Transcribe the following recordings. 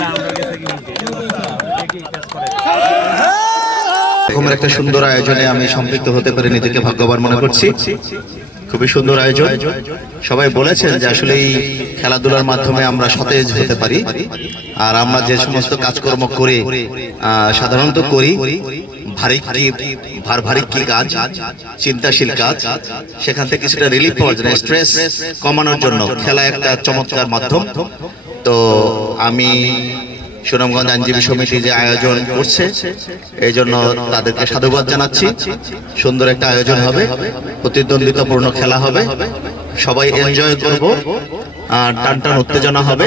না আমরা গেছে কি এরকমের একটা সুন্দর আয়োজনে আমি সম্পৃক্ত হতে পারি নিজেকে ভাগ্যবান মনে করছি। খুবই সুন্দর আয়োজন। সবাই বলেছেন যে আসলে এই খেলাধুলার মাধ্যমে আমরা সতেজ হতে পারি। আর আমরা যে সমস্ত কাজকর্ম করে সাধারণত করি, ভারী ভার ভারী কি কাজ, চিন্তাশীল কাজ, সেখান থেকে কিছুটা রিলিফ পাওয়ার জন্য স্ট্রেস কমানোর জন্য খেলা একটা চমৎকার মাধ্যম। তো আমি সুনামগঞ্জ আইনজীবী সমিতি যে আয়োজন করছে এই জন্য তাদেরকে সাধুবাদ জানাচ্ছি। সুন্দর একটা আয়োজন হবে, প্রতিদ্বন্দ্বিতাপূর্ণ খেলা হবে। সবাই এনজয় করব, আর টান টান উত্তেজনা হবে,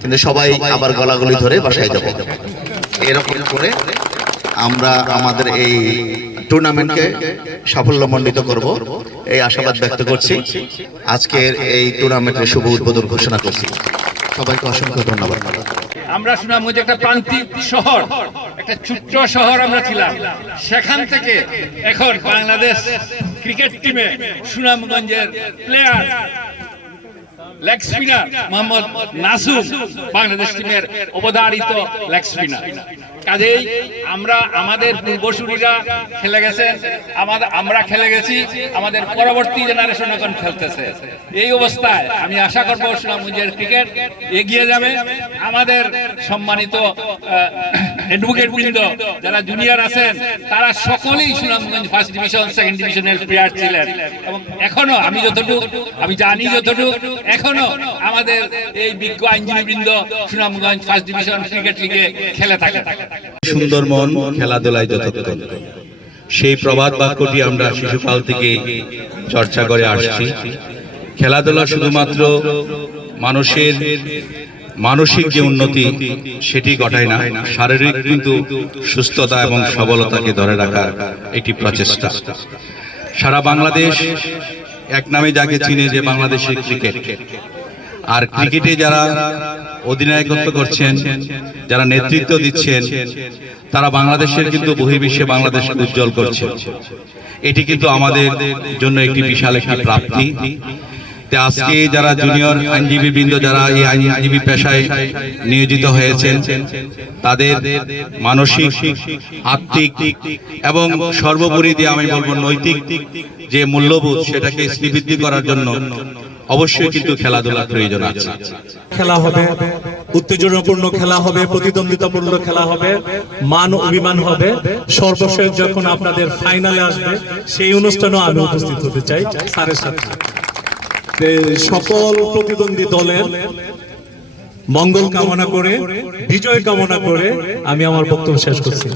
কিন্তু সবাই আবার গলাগলি ধরে বাসায় যাব। এরকম করে আমরা আমাদের এই টুর্নামেন্টকে সাফল্যমণ্ডিত করব, এই আশাবাদ ব্যক্ত করছি। আজকের এই টুর্নামেন্টের শুভ উদ্বোধন ঘোষণা করছি। সবাইকে অসংখ্য ধন্যবাদ। আমরা শুনলাম ওই যে একটা প্রান্তিক শহর, একটা ছোট্ট শহর আমরা ছিলাম। সেখান থেকে এখন বাংলাদেশ ক্রিকেট টিমে সুনামগঞ্জের player leg spinner Mohammad Nasum Bangladesh টিমের অবধারিত লেগ স্পিনার কাজেই আমরা আমাদের পূর্বসূরীরা খেলে গেছে আমাদের আমরা খেলে গেছি, আমাদের পরবর্তী জেনারেশন এখন খেলতেছে। এই অবস্থায় আমি আশা করব সুনামগঞ্জের ক্রিকেট এগিয়ে যাবে। আমাদের সম্মানিত অ্যাডভোকেট বৃন্দ যারা জুনিয়র আছেন, তারা সকলেই সুনামগঞ্জ ফার্স্ট ডিভিশন সেকেন্ড ডিভিশনের প্লেয়ার ছিলেন। এবং এখনও আমি যতটুকু, আমি জানি যতটুকু, এখনও আমাদের এই বিজ্ঞ আইনজীবী বৃন্দ সুনামগঞ্জ ফার্স্ট ডিভিশন ক্রিকেট লিগে খেলে থাকে। সুন্দর মন খেলাধুলায় যতক্ষণ সেই প্রবাদ বাক্যটি আমরা শিশুকাল থেকে চর্চা করে আসছি। খেলাধুলা শুধুমাত্র মানুষের মানসিক যে উন্নতি সেটি ঘটায় না শারীরিক কিন্তু সুস্থতা এবং সবলতাকে ধরে রাখার একটি প্রচেষ্টা। সারা বাংলাদেশ এক নামে যাকে চিনে যে বাংলাদেশের ক্রিকেট। আর ক্রিকেটে যারা অধিনায়কত্ব করছেন যারা নেতৃত্ব দিচ্ছেন তারা বাংলাদেশের কিন্তু বহির্বিশ্বে বাংলাদেশ উজ্জ্বল করছে। এটি কিন্তু আমাদের জন্য একটি বিশাল একটি প্রাপ্তি। আজকে যারা জুনিয়র আইনজীবী বৃন্দ যারা এই আইনজীবী পেশায় নিয়োজিত হয়েছেন, তাদের মানসিক, আত্মিক এবং সর্বোপরি দিয়ে আমি বলব নৈতিক যে মূল্যবোধ সেটাকে শ্রীবৃদ্ধি করার জন্য অবশ্যই কিন্তু খেলাধুলার প্রয়োজন আছে। খেলা হবে, উত্তেজনাপূর্ণ খেলা হবে, প্রতিদ্বন্দ্বিতাপূর্ণ খেলা হবে, মান অভিমান হবে। সর্বশেষ যখন আপনাদের ফাইনালে আসবে, সেই অনুষ্ঠানেও আমি উপস্থিত হতে চাই। স্যারের সাথে। সকল প্রতিদ্বন্দ্বী দলের মঙ্গল কামনা করে বিজয় কামনা করে আমি আমার বক্তব্য শেষ করছি।